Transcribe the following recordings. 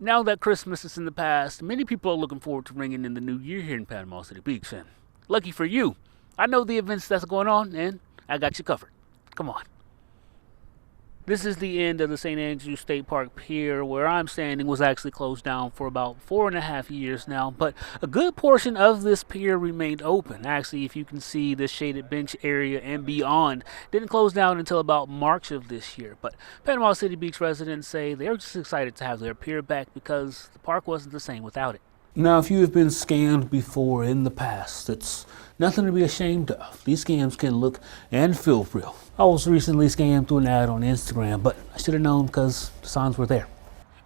Now that Christmas is in the past, many people are looking forward to ringing in the new year here in Panama City Beach. And lucky for you, I know the events that's going on, and I got you covered. Come on. This is the end of the St. Andrew State Park Pier, where I'm standing was actually closed down for about 4.5 years now, but a good portion of this pier remained open. Actually, if you can see the shaded bench area and beyond, didn't close down until about March of this year. But Panama City Beach residents say they're just excited to have their pier back because the park wasn't the same without it. Now, if you have been scammed before in the past, it's nothing to be ashamed of. These scams can look and feel real. I was recently scammed through an ad on Instagram, but I should have known because the signs were there.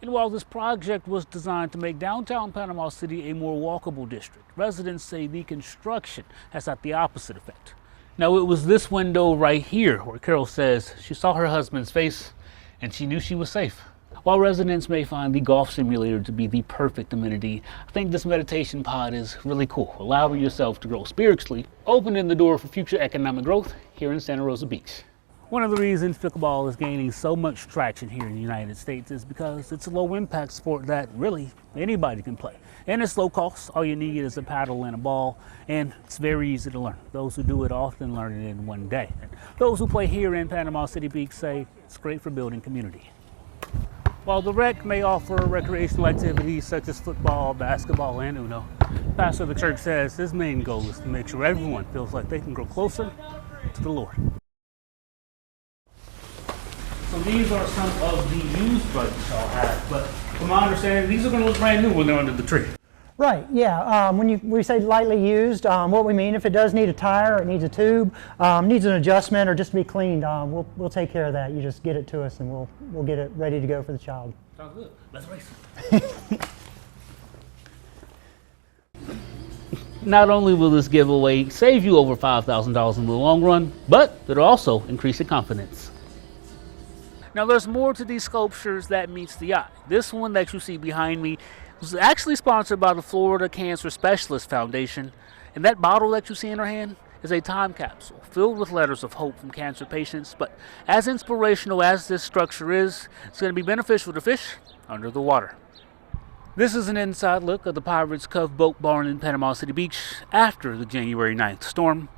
And while this project was designed to make downtown Panama City a more walkable district, residents say the construction has had the opposite effect. Now, it was this window right here where Carol says she saw her husband's face and she knew she was safe. While residents may find the golf simulator to be the perfect amenity, I think this meditation pod is really cool, allowing yourself to grow spiritually, opening the door for future economic growth here in Santa Rosa Beach. One of the reasons pickleball is gaining so much traction here in the United States is because it's a low-impact sport that really anybody can play. And it's low cost. All you need is a paddle and a ball, and it's very easy to learn. Those who do it often learn it in one day. And those who play here in Panama City Beach say it's great for building community. While the rec may offer recreational activities such as football, basketball, and Uno, Pastor of the church says his main goal is to make sure everyone feels like they can grow closer to the Lord. So these are some of the used buttons y'all have, but from my understanding, these are going to look brand new when they're under the tree. Right, yeah. When we say lightly used, what we mean, if it does need a tire, it needs a tube, needs an adjustment, or just to be cleaned, we'll take care of that. You just get it to us and we'll get it ready to go for the child. Sounds good. Let's race. Not only will this giveaway save you over $5,000 in the long run, but it'll also increase your confidence. Now there's more to these sculptures that meets the eye. This one that you see behind me was actually sponsored by the Florida Cancer Specialist Foundation, and that bottle that you see in her hand is a time capsule filled with letters of hope from cancer patients. But as inspirational as this structure is, it's going to be beneficial to fish under the water. This is an inside look of the Pirates Cove Boat Barn in Panama City Beach after the January 9th storm.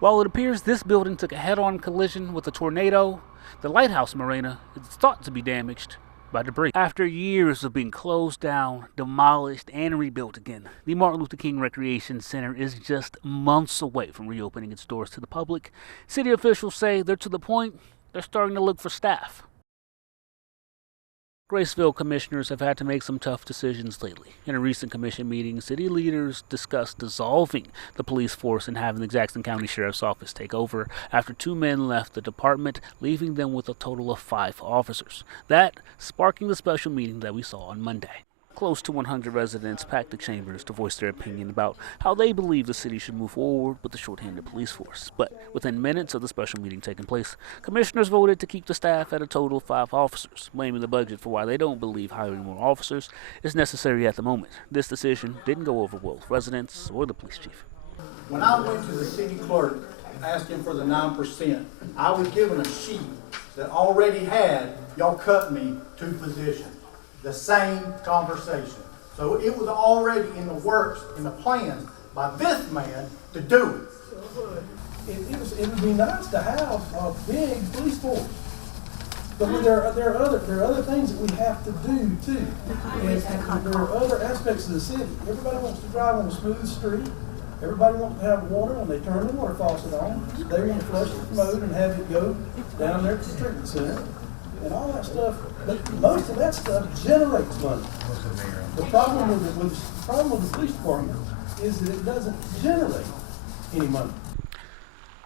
While it appears this building took a head-on collision with a tornado, the lighthouse marina is thought to be damaged by debris. After years of being closed down, demolished, and rebuilt again, the Martin Luther King Recreation Center is just months away from reopening its doors to the public. City officials say they're to the point they're starting to look for staff. Graceville commissioners have had to make some tough decisions lately. In a recent commission meeting, city leaders discussed dissolving the police force and having the Jackson County Sheriff's Office take over after 2 men left the department, leaving them with a total of 5 officers. That sparking the special meeting that we saw on Monday. Close to 100 residents packed the chambers to voice their opinion about how they believe the city should move forward with the short-handed police force. But within minutes of the special meeting taking place, commissioners voted to keep the staff at a total of 5 officers, blaming the budget for why they don't believe hiring more officers is necessary at the moment. This decision didn't go over well with residents or the police chief. When I went to the city clerk asking for the 9%, I was given a sheet that already had, y'all cut me 2 positions. The same conversation. So it was already in the works, in the plans by this man to do it. It would be nice to have a big police force, but there are other things that we have to do too. And there are other aspects of the city. Everybody wants to drive on a smooth street. Everybody wants to have water when they turn the water faucet on. They want to flush the commode and have it go down there to the treatment center and all that stuff. But most of that stuff generates money. The problem with the police department is that it doesn't generate any money.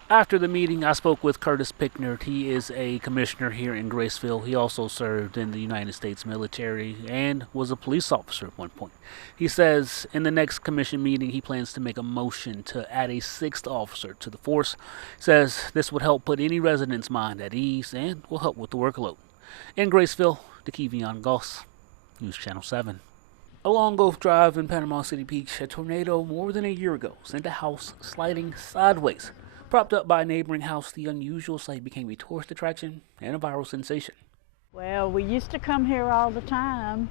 After the meeting, I spoke with Curtis Picknert. He is a commissioner here in Graceville. He also served in the United States military and was a police officer at one point. He says in the next commission meeting, he plans to make a motion to add a 6th officer to the force. Says this would help put any resident's mind at ease and will help with the workload. In Graceville, Dekevion Gause, News Channel 7. Along Gulf Drive in Panama City Beach, a tornado more than a year ago sent a house sliding sideways. Propped up by a neighboring house, the unusual sight became a tourist attraction and a viral sensation. Well, we used to come here all the time,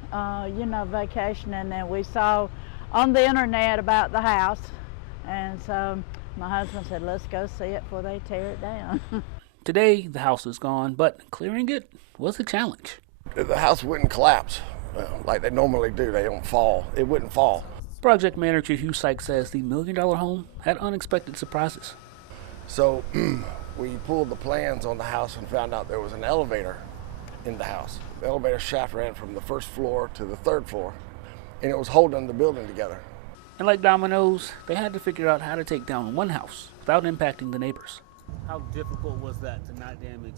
you know, vacationing, and we saw on the internet about the house, and so my husband said, let's go see it before they tear it down. Today, the house is gone, but clearing it was a challenge. The house wouldn't collapse like they normally do. They don't fall. It wouldn't fall. Project manager Hugh Sykes says the $1 million home had unexpected surprises. So we pulled the plans on the house and found out there was an elevator in the house. The elevator shaft ran from the first floor to the third floor, and it was holding the building together. And like dominoes, they had to figure out how to take down one house without impacting the neighbors. How difficult was that to not damage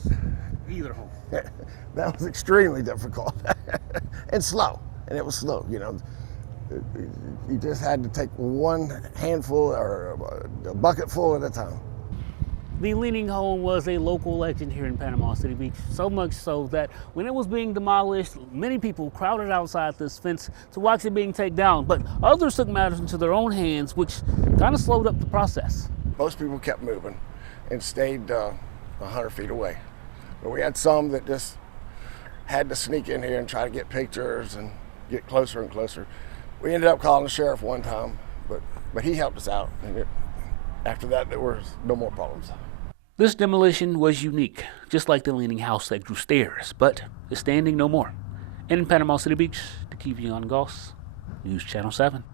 either home? That was extremely difficult and slow, and it was slow, you know. You just had to take one handful or a bucket full at a time. The leaning home was a local legend here in Panama City Beach, so much so that when it was being demolished, many people crowded outside this fence to watch it being taken down, but others took matters into their own hands, which kind of slowed up the process. Most people kept moving and stayed 100 feet away. But we had some that just had to sneak in here and try to get pictures and get closer and closer. We ended up calling the sheriff one time, but he helped us out. And after that, there was no more problems. This demolition was unique, just like the leaning house that grew stairs, but is standing no more. In Panama City Beach, Dekevion Gause, News Channel 7.